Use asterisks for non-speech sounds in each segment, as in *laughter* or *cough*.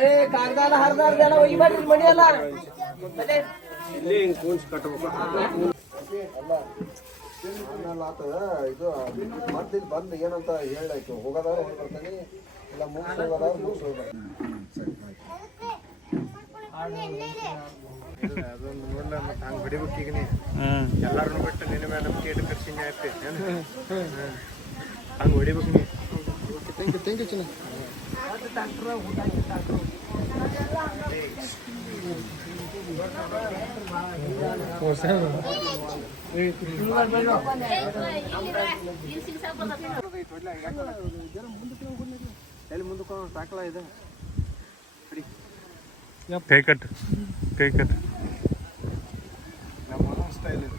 ಏ ಕಾಗದಾಲ ಹರಿದಾರ್ದೆಲ್ಲ ಒಯ್ಬೇಡ್ರಿ ಮಣಿ ಅಲ್ಲ ಇದು ಮತ್ತೆ ಇಲ್ಲಿ ಬಂದು ಏನಂತ ಹೇಳಕ್ಕೆ ಹೋಗೋದವ್ರು ಹೋಗಿ ಬರ್ತಾನೆ ಇಲ್ಲ ಮುಗಿಸ್ ಹೋಗೋದವ್ರು ಮುಗಿಸ್ ಹೋಗಿ ಅದೊಂದು ನೋಡ್ಲ ಮತ್ತೆ ಹಂಗ್ ಹೊಡಿಬೇಕು ಈಗ ನೀ ಎಲ್ಲಾರನ್ನು ಬಿಟ್ಟು ನಿನ್ನ ಮೇಲೆ ಐತಿ ಹಂಗ್ ಹೊಡಿಬೇಕು ನೀ. ಥ್ಯಾಂಕ್ ಯು ಥ್ಯಾಂಕ್ ಯು ಚಿನ್ನ. ಎಲ್ಲಿ ಮುಂದಕ್ಕೆ ಸಾಕಲ ಇದೆ. ಕೈ ಕಟ್ ಕೈ ಕಟ್. ಸ್ಟೈಲ್ ಇದು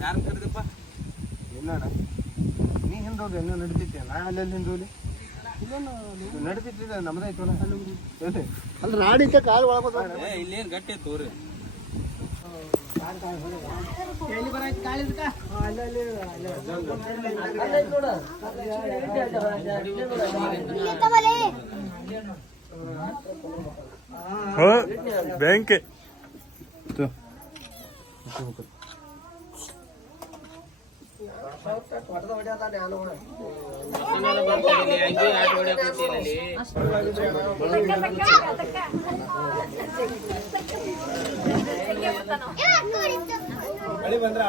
ಯಾರು ಕರೆದಪ್ಪ? ಎಲ್ಲಣ್ಣ ನೀ ಹಿಂದೆ ಹೋಗಿ ಇನ್ನೂ ನಡೀತಿದ್ದೆ ನಾ ಅಲ್ಲೆಲ್ಲಿ ಹಿಂದೆ ಹೋಗ್ಲಿ. ನಡೀತಿದ್ದೆ ನಮ್ದೇ ಐತವಲ್ಲ ಎಲ್ಲಿ? ಅಲ್ಲಿ ರಾಡಿಕೆ ಕಾಲು ಒಳಗೆ ಇಲ್ಲೇನ್ ಗಟ್ಟಿ ತೋರಿ ಹೋ ಬ್ಯಾಂಕ್ ಹೊಡೆದ ಹೊಡ್ಯಾದ ನಾನು ಹಂಗೆ ಆಟ ಹೊಡ್ಯಾಕ್ ಕೂತಿಯಲ್ಲಿ ಮಳೆ ಬಂದ್ರೆ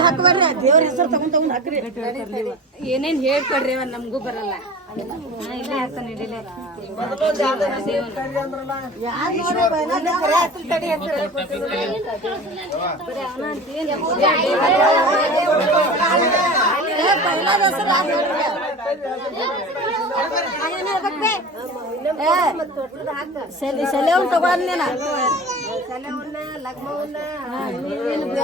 ಹಾಕ್ಬೇಡ್ರಿ ದೇವ್ರ ಹೆಸರು ತಗೊಂಡ್ ತಗೊಂಡ್ ಹಾಕ್ರಿ ಏನೇನ್ ಹೇಳ್ಕೊಡ್ರಿ ಅವ್ ನಮಗೂ ಬರಲ್ಲ. ಸರಿ ಸೆಲೆ ಅವ್ನ್ ನೀನ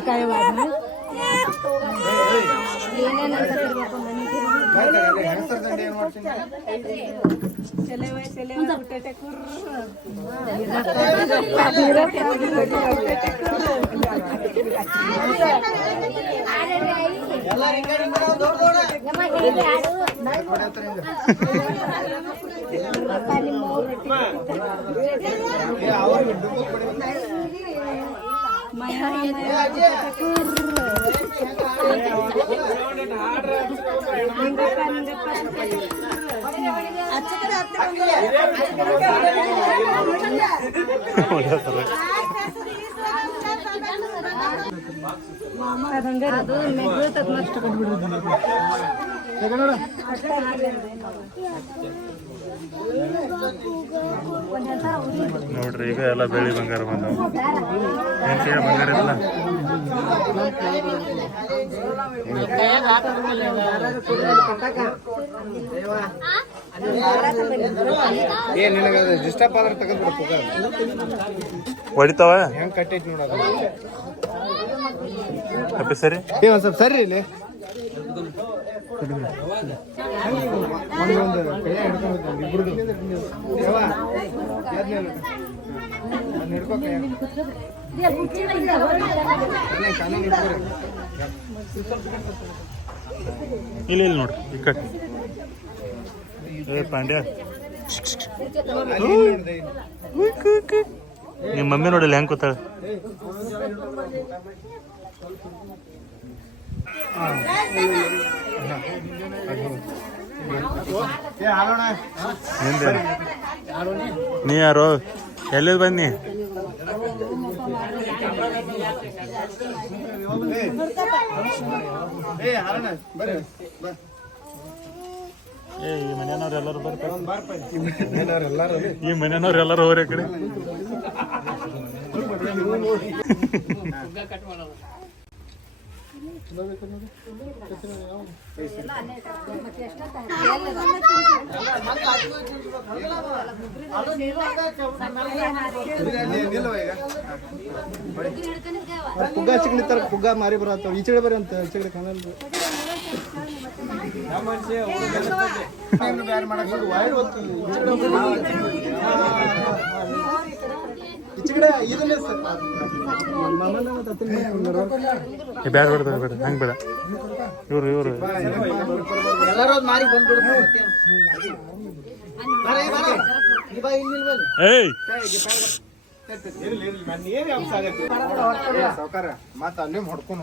ಸೆಲೆವನ್ನ ಲಗ್ಮವನ್ನ ಹಾ, ನೀನ್ ಬೇರೆ ತಗೊಂಡ್ ಹುಡುಕಾಯ ಏನೇನು ಅಂತ ತಿರ್ಗಾಕ ಬಂದಿದ್ದೀರಿ? ಹೆಸರು ದಂಡೆ ಏನ್ ಮಾಡ್ತೀನಿ ಅವ್ರಿಗೆ ಡುಬ್ಬು ಕೊಡಿ ಅದು ಮೆಗ್ಗುತ್ತದ ಮಸ್ತ್ ನೋಡ್ರಿ ಈಗ ಎಲ್ಲ ಬೆಳಿ ಬಂಗಾರ ಬಂದವು. ಹೆಂಡತಿಯ ಬಂಗಾರ ಇಲ್ಲ ಡಿಸ್ಟರ್ಬ್ ಆದ್ರೆ ತೆಗೆದ್ಬಿಡು ಹೊಡಿತಾವ? ಹೆಂಗ್ ಕಟ್ಟೈತಿ ಕಪ್ಪಿ ಸರಿ? ಏ ಒಂದ್ ಸ್ವಲ್ಪ ಸರಿ ಇಲ್ಲಿ. ಇಲ್ಲ ಇಲ್ಲ ನೋಡ್ರಿ ಈ ಏ ಪಾಂಡ್ಯ. ನಿಮ್ಮ ಮಮ್ಮಿ ನೋಡಿಲ್ಲ ಹೆಂಗ್ ಕೂತಾಳ? ನಿಂದೆ ನೀ ಯಾರು? ಎಲ್ಲಿದ್ ಬನ್ನಿ? ಏ ಈ ಮನೆಯವ್ರು ಎಲ್ಲರೂ ಬರ್ತಾರೆ. ಈ ಮನೆಯವ್ರು ಎಲ್ಲರೂ ಹೋಗ್ರಿ ಕಡೆ. *laughs* *laughs* ಪುಗ್ಗ ಹಚ್ಚಿಗೆ ತರ ಪುಗ್ಗ ಮಾರಿ ಬರತ್ತ ಈಚೆಡೆ ಬರೀ ಅಂತ ಈಚೆಡೆ ಕಾಣಲ್ಲ ಬ್ಯಾನ್ ವೈರ್ ಬೇಡ ಬೇಡ ಬೇಡ ಬೇಡ ಹಂಗೆ ಬೇಡ. ಇವ್ರು ಇವ್ರು. ಎಲ್ಲರೂ ಮಾರಿ ಬಂದ್ಬಿಡ್ತು ಬರೀ ಬರೀ ಈ ಬಾ ಎದ್ದು ಏಯ್! ಮತ್ತ ಅಲ್ಲೇ ಹೊಡ್ಕೊಂಡು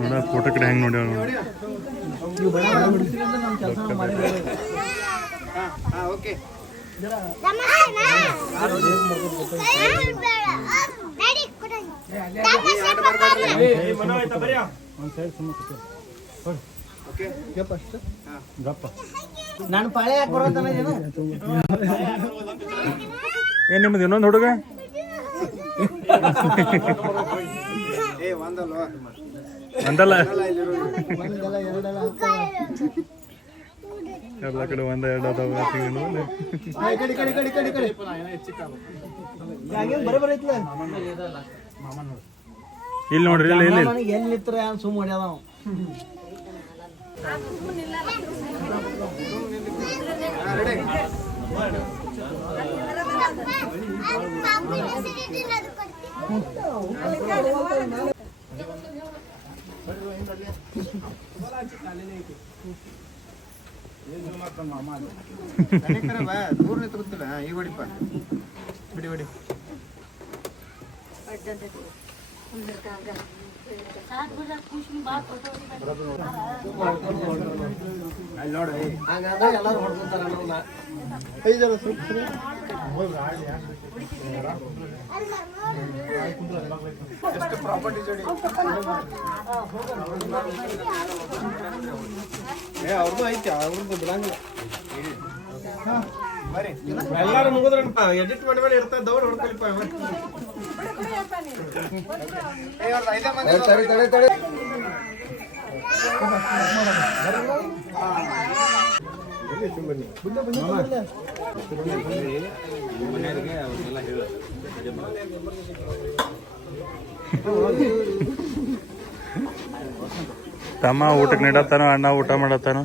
ನೋಡ ಫೋಟೋ ಕಡೆ ಹೆಂಗೆ ನೋಡಿ. ನಾನು ಪಾಳೆ ಏನು? ನಿಮ್ಮದು ಇನ್ನೊಂದು ಹುಡುಗ? ಏ ಒಂದಲ್ವಾ ಒಂದಲ್ಲ ಒಂದಲ್ಲ ಎರಡಲ್ಲ ಎಲ್ಲ ಕಡೆ ಒಂದ ಎರಡು ಅದಾವ ಹಿಂಗೆ ಆ, ಈ ಕಡೆ ಈ ಕಡೆ ಈ ಕಡೆ ಈ ಕಡೆ ಈ ಕಡೆ ಹಂಗೇನ್ ಬರೀ ಬರೀ ಐತ್ಲ ಇಲ್ಲಿ ನೋಡ್ರಿ ಇಲ್ಲಿ ಇಲ್ಲಿ ನನಗೆ ಎಲ್ಲಿ ನಿತ್ರ ಏನ್ ಸುಮ್ ಹೊಡ್ಯಾದ ಅವ ಬಾ ದೂರ ನಿಂತು ಗೊತ್ತಿಲ್ಲ ಹಾ ಈಗ ಹೊಡಿಪ್ಪ ಬಿಡಿ ಹೊಡಿ ಅಲ್ಲಿ ನೋಡು ಏ. ಹಂಗಾದ್ರೆ ಎಲ್ಲಾರು ಹೊಡ್ಕೊಂತಾರ ಅನ್ನೋನ ಐದರ ಸ್ವಲ್ಪ ಸರಿ. ಎಷ್ಟು ಪ್ರಾಪರ್ಟಿ ಜೋಡಿ ಏ ಅವ್ರದ್ದು ಐತಿ ಅವ್ರದ್ದು ಬಿಡಂಗಿಲ್ಲ ಬರ್ರಿ ಎಲ್ಲಾರು ಮುಗಿದ್ರಪ್ಪ ಎಡಿಟ್ ಮಾಡಿ ಮಾಡಿ ಇರ್ತಾ ದೌಡ್ ಹೊಡ್ಕೊಳಿಪ್ಪ ಏ ಅವ್ರದ್ದು ಐದೇ ತಮ್ಮ ಊಟಕ್ಕೆ ನೀಡತ್ತಾನ ಅಣ್ಣ ಊಟ ಮಾಡತ್ತಾನ?